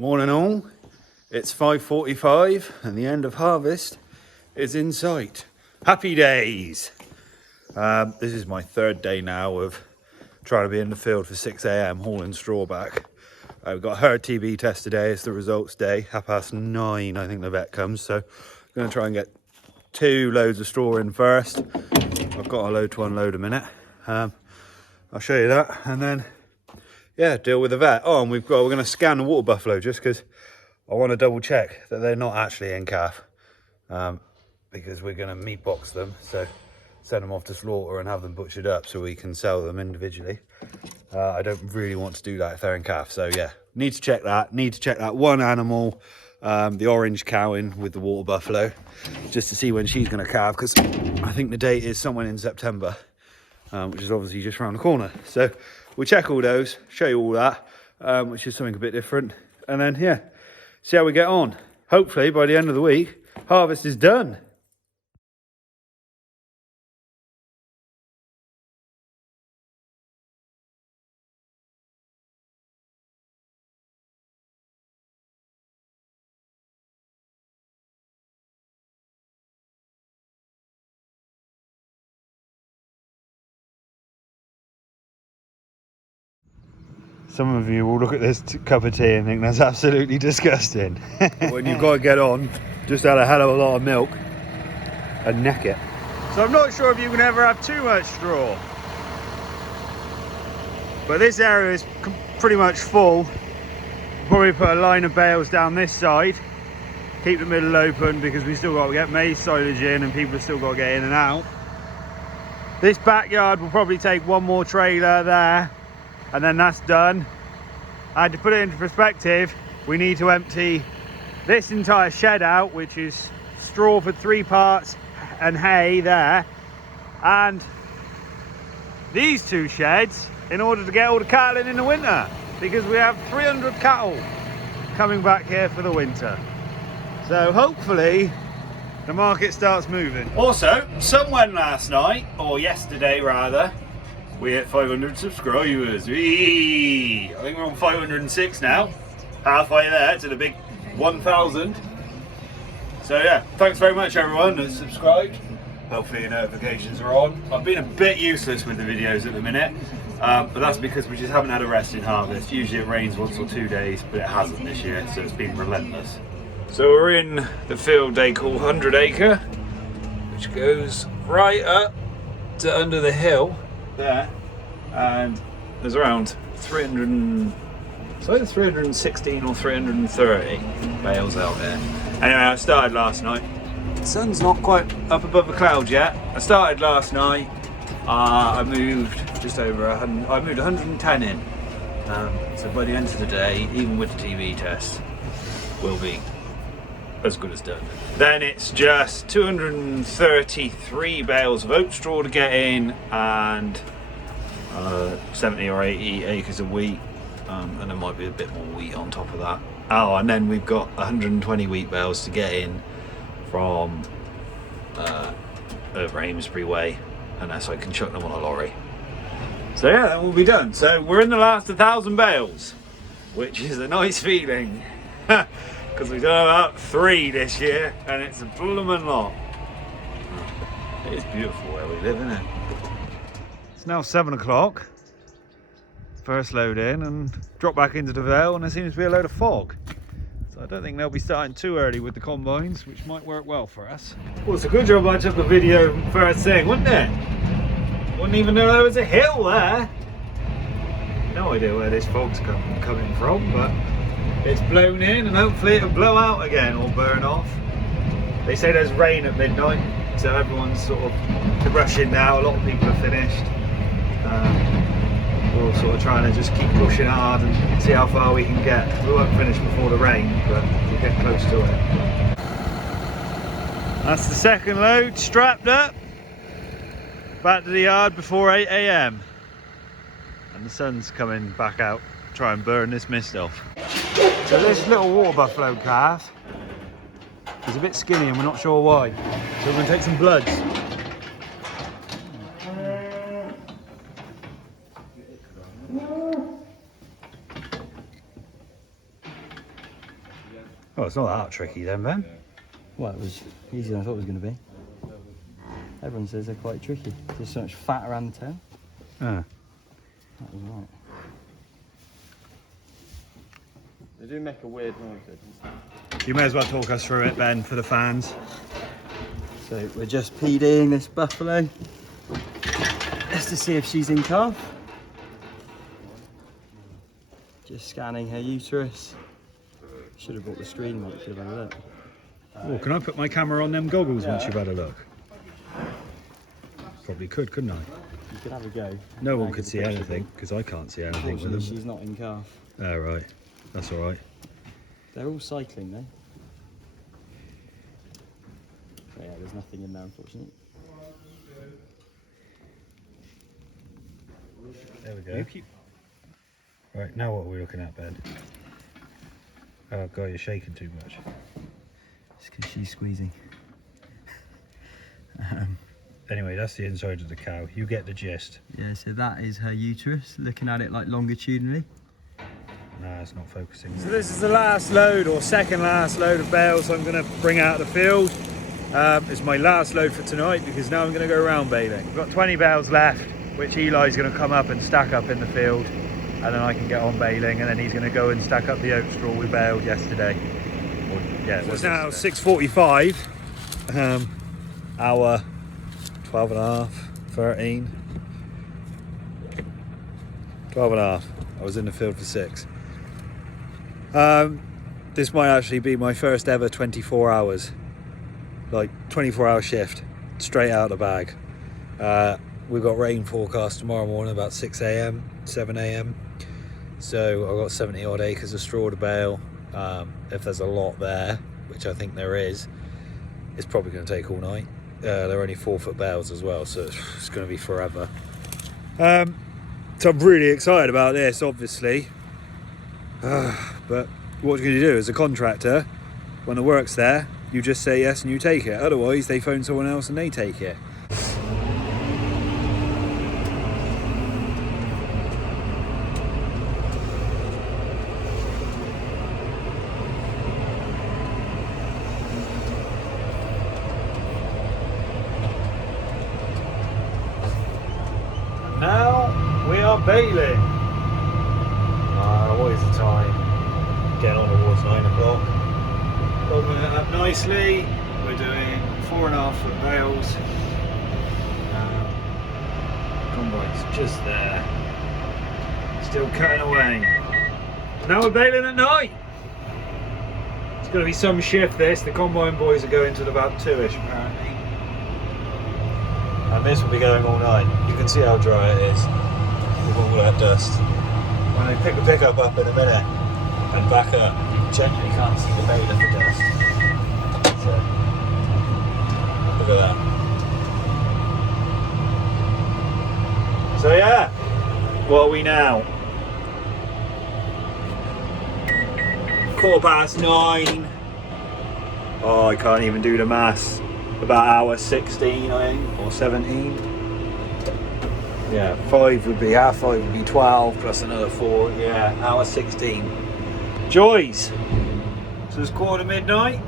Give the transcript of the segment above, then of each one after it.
Morning all, it's 5:45 and the end of harvest is in sight. Happy days! This is my third day now of trying to be in the field for 6 a.m. hauling straw back. We've got a herd TB test today, it's the results day, 9:30 I think the vet comes, so I'm going to try and get 2 loads of straw in first. I've got a load to unload a minute. I'll show you that and then yeah, deal with the vet. Oh, and we're going to scan the water buffalo just because I want to double check that they're not actually in calf, because we're going to meat box them, so send them off to slaughter and have them butchered up so we can sell them individually. I don't really want to do that if they're in calf, so yeah, need to check that one animal, the orange cow in with the water buffalo, just to see when she's going to calve, because I think the date is somewhere in September, which is obviously just around the corner. So we'll check all those, show you all that, which is something a bit different, and then yeah, see how we get on. Hopefully by the end of the week, harvest is done. Some of you will look at this cup of tea and think that's absolutely disgusting. When you've got to get on, just add a hell of a lot of milk and neck it. So I'm not sure if you can ever have too much straw, but this area is pretty much full. Probably put a line of bales down this side, keep the middle open because we still got to get maize silage in and people have still got to get in and out. This backyard will probably take one more trailer there, and then that's done. And to put it into perspective, we need to empty this entire shed out, which is straw for 3 parts and hay there, and these 2 sheds in order to get all the cattle in the winter, because we have 300 cattle coming back here for the winter. So hopefully the market starts moving. Also, someone last night, or yesterday rather, we hit 500 subscribers. Whee! I think we're on 506 now. Halfway there to the big 1,000. So yeah, thanks very much everyone that's subscribed. Hopefully your notifications are on. I've been a bit useless with the videos at the minute, but that's because we just haven't had a rest in harvest. Usually it rains once or 2 days, but it hasn't this year, so it's been relentless. So we're in the field they call 100 acre, which goes right up to under the hill there, and there's around 316 or 330 bales out there. Anyway, I started last night. The sun's not quite up above the clouds yet. I started last night. I moved just over 100, I moved 110 in. So by the end of the day, even with the TV test, we'll be as good as done. Then it's just 233 bales of oat straw to get in, and 70 or 80 acres of wheat, and there might be a bit more wheat on top of that. Oh, and then we've got 120 wheat bales to get in from over Amesbury Way, unless I can chuck them on a lorry. So yeah, that will be done. So we're in the last 1,000 bales, which is a nice feeling. Because we've done about 3 this year, and it's a bloomin' lot. It is beautiful where we live, isn't it? It's now 7 o'clock. First load in and drop back into the Vale, and there seems to be a load of fog. So I don't think they'll be starting too early with the combines, which might work well for us. Well, it's a good job I took a video first thing, wouldn't it? Wouldn't even know there was a hill there. No idea where this fog's coming from, but it's blown in and hopefully it'll blow out again or burn off. They say there's rain at midnight, so everyone's sort of rushing now. A lot of people are finished. We're all sort of trying to just keep pushing hard and see how far we can get. We won't finish before the rain, but we'll get close to it. That's the second load strapped up. Back to the yard before 8 a.m. and the sun's coming back out to try and burn this mist off. So this little water buffalo calf is a bit skinny and we're not sure why. So we're going to take some bloods. Oh, it's not that tricky then, Ben. Well, it was easier than I thought it was going to be. Everyone says they're quite tricky. There's so much fat around the tail. Ah. That was right. They do make a weird noise. You may as well talk us through it, Ben, for the fans. So we're just PDing this buffalo just to see if she's in calf. Just scanning her uterus. Should have brought the screen, mate. Should have had a look. Oh, can I put my camera on them goggles once you've had a look? Probably could, couldn't I? You could have a go. No one could see anything, because I can't see anything with them. She's not in calf. Oh, right. That's all right. They're all cycling though. So yeah, there's nothing in there, unfortunately. There we go. Right, now what are we looking at, Ben? Oh, God, you're shaking too much. It's because she's squeezing. Anyway, that's the inside of the cow. You get the gist. Yeah, so that is her uterus, looking at it like longitudinally. Nah, it's not focusing. So this is the last load, or second last load of bales I'm going to bring out of the field. It's my last load for tonight because now I'm going to go round baling. We've got 20 bales left, which Eli's going to come up and stack up in the field, and then I can get on baling, and then he's going to go and stack up the oat straw we baled yesterday. Yeah, so it's now 6:45. Hour 12 and a half, 13. 12 and a half. I was in the field for 6. This might actually be my first ever 24 hours. Like 24-hour shift, straight out of the bag. We've got rain forecast tomorrow morning about 6 a.m, 7 a.m. So I've got 70 odd acres of straw to bale. If there's a lot there, which I think there is, it's probably going to take all night. They're only 4-foot bales as well, so it's going to be forever. So I'm really excited about this, obviously. But what can you do as a contractor? When the work's there, you just say yes and you take it. Otherwise, they phone someone else and they take it. Now we are baling. What is the time? Getting on towards 9 o'clock. Open it up nicely. We're doing 4.5 foot bales. Combine's just there. Still cutting away. Now we're baling at night. It's going to be some shift this. The combine boys are going till about 2ish apparently. And this will be going all night. You can see how dry it is with all that dust. When I pick the pickup up in a minute and back up, you genuinely can't see the baler for dust. So, look at that. So yeah, what are we now? 9:15. Oh, I can't even do the maths. About hour 16, I think, or 17. Yeah, 5 would be, half 5 would be 12, plus another 4, yeah, hour 16. Joys! So it's midnight.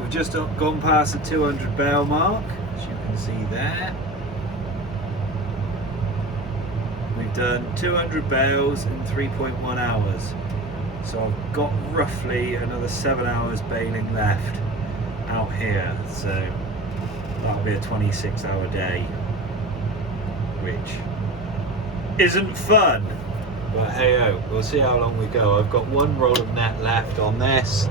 We've just gone past the 200 bale mark, as you can see there. We've done 200 bales in 3.1 hours. So I've got roughly another 7 hours baling left out here, so that'll be a 26-hour day, which isn't fun, but hey ho, we'll see how long we go. I've got 1 roll of net left on this,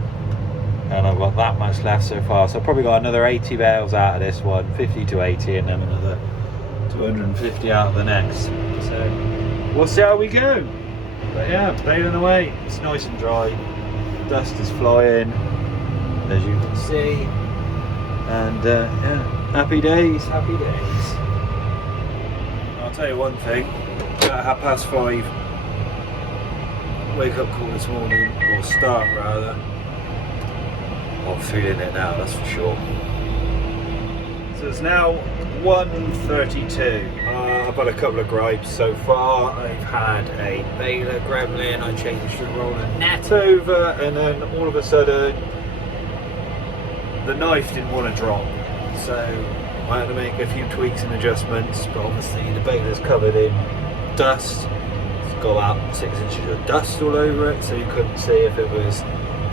and I've got that much left so far, so I've probably got another 80 bales out of this one, 50 to 80, and then another 250 out of the next, so we'll see how we go. But yeah, baling away. It's nice and dry, dust is flying as you can see, and yeah, happy days, happy days. I'll tell you one thing, at 5:30 wake up call this morning, or start rather. I'm feeling it now, that's for sure. So it's now 1:32. I've had a couple of gripes so far. I've had a baler gremlin, I changed the rolling net over, and then all of a sudden the knife didn't want to drop. So I had to make a few tweaks and adjustments, but obviously the baler's covered in dust. It's got about 6 inches of dust all over it, so you couldn't see if it was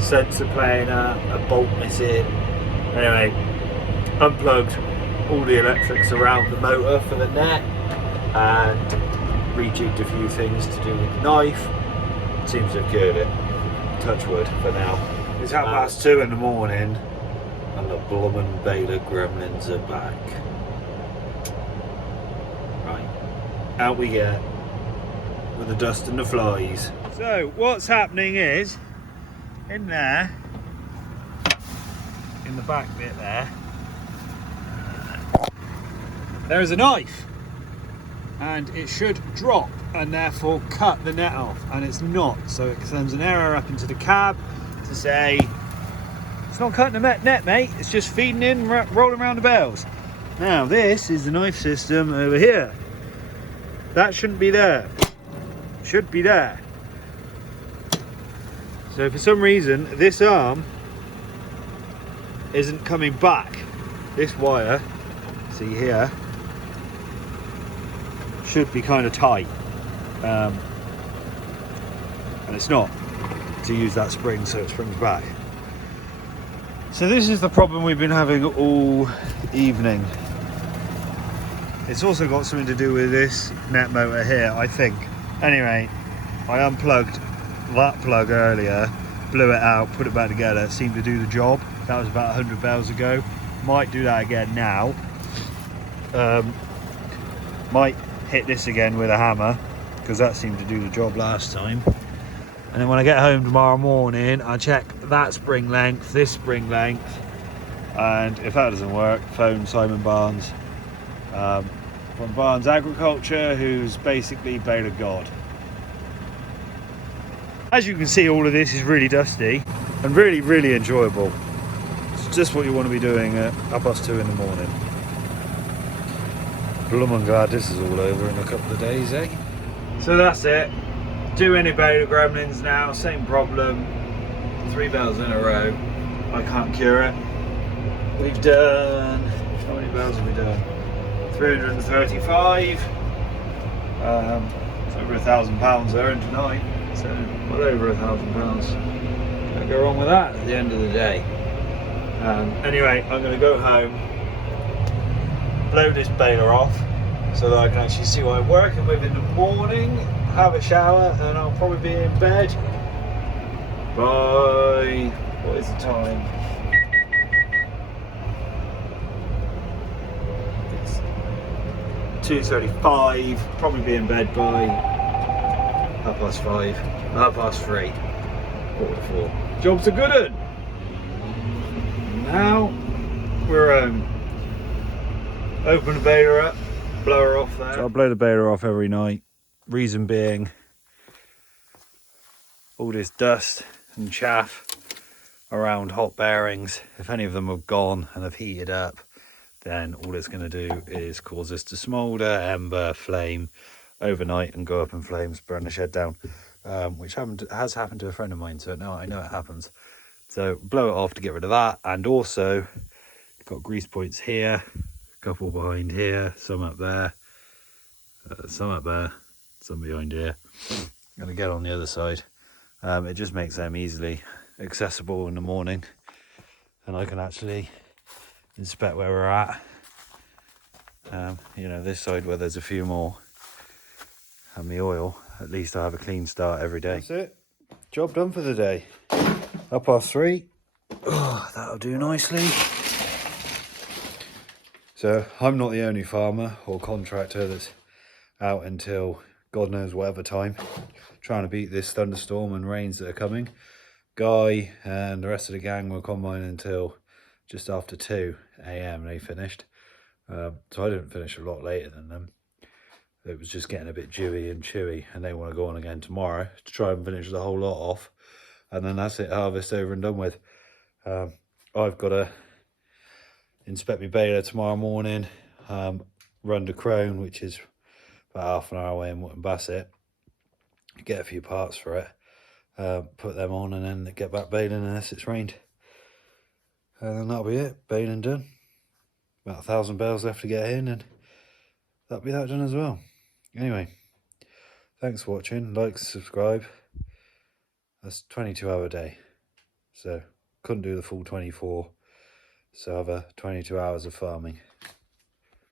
sensor playing up, a bolt missing. Anyway, unplugged all the electrics around the motor for the net and rejigged a few things to do with the knife. Seems to have cured it. Touch wood for now. It's 2:30 in the morning and the bloomin' baler gremlins are back. Right, out we get with the dust and the flies. So what's happening is, in there, in the back bit there's a knife, and it should drop and therefore cut the net off, and it's not. So it sends an error up into the cab to say it's not cutting the net, mate, it's just feeding in, rolling around the bales. Now this is the knife system over here. That shouldn't be there, should be there. So for some reason this arm isn't coming back. This wire, see here, should be kind of tight, and it's not, to use that spring so it springs back. So this is the problem we've been having all evening. It's also got something to do with this net motor here, I think. Anyway, I unplugged that plug earlier, blew it out, put it back together, it seemed to do the job. That was about 100 bells ago. Might do that again now. Might hit this again with a hammer, because that seemed to do the job last time. And then when I get home tomorrow morning, I'll check that spring length, this spring length, and if that doesn't work, phone Simon Barnes from Barnes Agriculture, who's basically baler god. As you can see, all of this is really dusty and really, really enjoyable. It's just what you want to be doing at 2:30 in the morning. Blooming glad this is all over in a couple of days, eh? So that's it. Do any baler gremlins now, same problem. 3 bells in a row. I can't cure it. We've done, how many bells have we done? 335. It's over £1,000 earned tonight. So well over £1,000. Can't go wrong with that at the end of the day. Anyway, I'm going to go home, blow this baler off so that I can actually see what I'm working with in the morning, have a shower, and I'll probably be in bed by, what is the time? It's 2:35, probably be in bed by 5:30, 3:30, 4:45. Job's a good one. Now we're home. Open the baler up, blow her off there. So I blow the baler off every night. Reason being, all this dust and chaff around hot bearings, if any of them have gone and have heated up, then all it's going to do is cause this to smoulder, ember, flame overnight and go up in flames, burn the shed down, which has happened to a friend of mine, so now I know it happens. So blow it off to get rid of that, and also got grease points here, a couple behind here, some up there, some up there, some behind here, and again on the other side. It just makes them easily accessible in the morning, and I can actually inspect where we're at. You know, this side where there's a few more, and the oil, at least I have a clean start every day. That's it, job done for the day. 3:30. Oh, that'll do nicely. So I'm not the only farmer or contractor that's out until God knows whatever time, trying to beat this thunderstorm and rains that are coming. Guy and the rest of the gang were combining until just after 2 AM they finished. So I didn't finish a lot later than them. It was just getting a bit dewy and chewy, and they want to go on again tomorrow to try and finish the whole lot off. And then that's it, harvest over and done with. I've got to inspect my baler tomorrow morning, run the crone, which is about half an hour away in Wootton Bassett, get a few parts for it, put them on, and then get back baling unless it's rained. And then that'll be it, baling done. About 1,000 bales left to get in, and that'll be that done as well. Anyway, thanks for watching, like, subscribe. That's 22-hour day, so couldn't do the full 24, so have a 22 hours of farming.